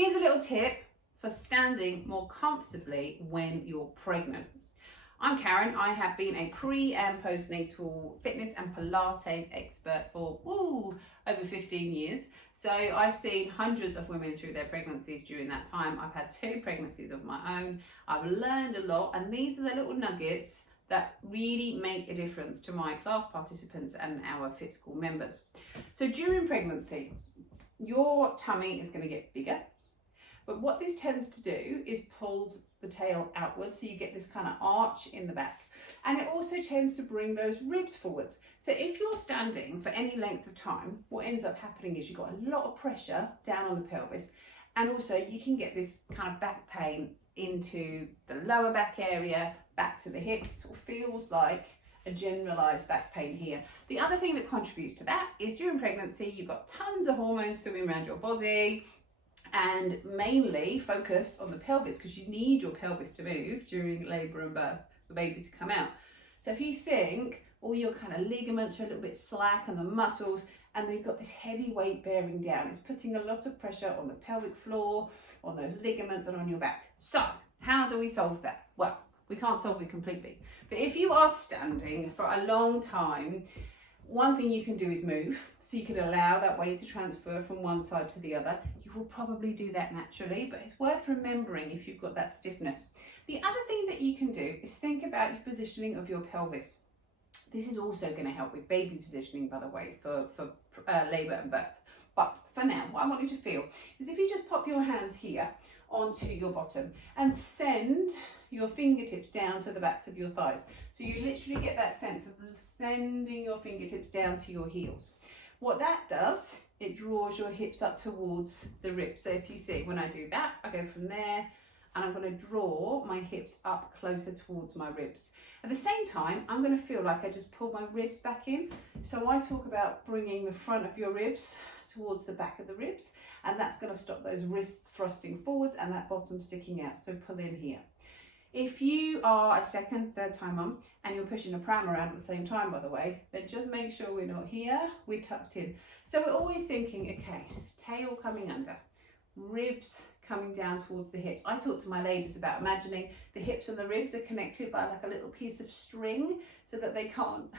Here's a little tip for standing more comfortably when you're pregnant. I'm Karen. I have been a pre and postnatal fitness and Pilates expert for over 15 years. So I've seen hundreds of women through their pregnancies during that time. I've had 2 pregnancies of my own. I've learned a lot, and these are the little nuggets that really make a difference to my class participants and our Fit School members. So during pregnancy, your tummy is going to get bigger. But what this tends to do is pulls the tail outwards, so you get this kind of arch in the back. And it also tends to bring those ribs forwards. So if you're standing for any length of time, what ends up happening is you've got a lot of pressure down on the pelvis. And also you can get this kind of back pain into the lower back area, back to the hips. It sort of feels like a generalized back pain here. The other thing that contributes to that is during pregnancy, you've got tons of hormones swimming around your body, and mainly focused on the pelvis, because you need your pelvis to move during labour and birth for baby to come out. So if you think all your kind of ligaments are a little bit slack and the muscles, and they've got this heavy weight bearing down, it's putting a lot of pressure on the pelvic floor, on those ligaments and on your back. So how do we solve that? Well, we can't solve it completely, but if you are standing for a long time, one thing you can do is move, so you can allow that weight to transfer from one side to the other. You will probably do that naturally, but it's worth remembering if you've got that stiffness. The other thing that you can do is think about your positioning of your pelvis. This is also going to help with baby positioning, by the way, for labour and birth. But for now, what I want you to feel is if you just pop your hands here onto your bottom and send your fingertips down to the backs of your thighs. So you literally get that sense of sending your fingertips down to your heels. What that does, it draws your hips up towards the ribs. So if you see, when I do that, I go from there and I'm going to draw my hips up closer towards my ribs. At the same time, I'm going to feel like I just pull my ribs back in. So I talk about bringing the front of your ribs towards the back of the ribs, and that's going to stop those wrists thrusting forwards and that bottom sticking out. So pull in here. If you are a second, third time mum and you're pushing a pram around at the same time, by the way, then just make sure we're not here, we're tucked in. So we're always thinking, okay, tail coming under, ribs coming down towards the hips. I talk to my ladies about imagining the hips and the ribs are connected by like a little piece of string so that they can't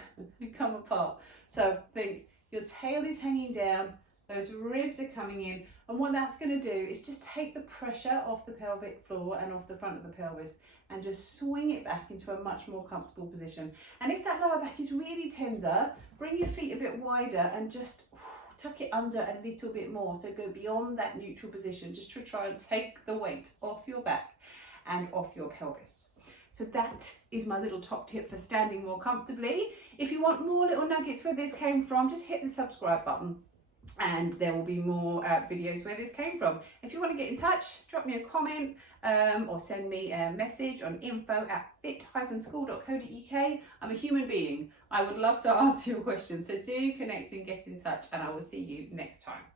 come apart. So think your tail is hanging down, those ribs are coming in, and what that's going to do is just take the pressure off the pelvic floor and off the front of the pelvis and just swing it back into a much more comfortable position. And if that lower back is really tender, bring your feet a bit wider and just tuck it under a little bit more. So go beyond that neutral position, just to try and take the weight off your back and off your pelvis. So that is my little top tip for standing more comfortably. If you want more little nuggets where this came from, just hit the subscribe button, and there will be more videos where this came from. If you want to get in touch, drop me a comment or send me a message on info@fit-school.co.uk. I'm a human being. I would love to answer your questions, so do connect and get in touch, and I will see you next time.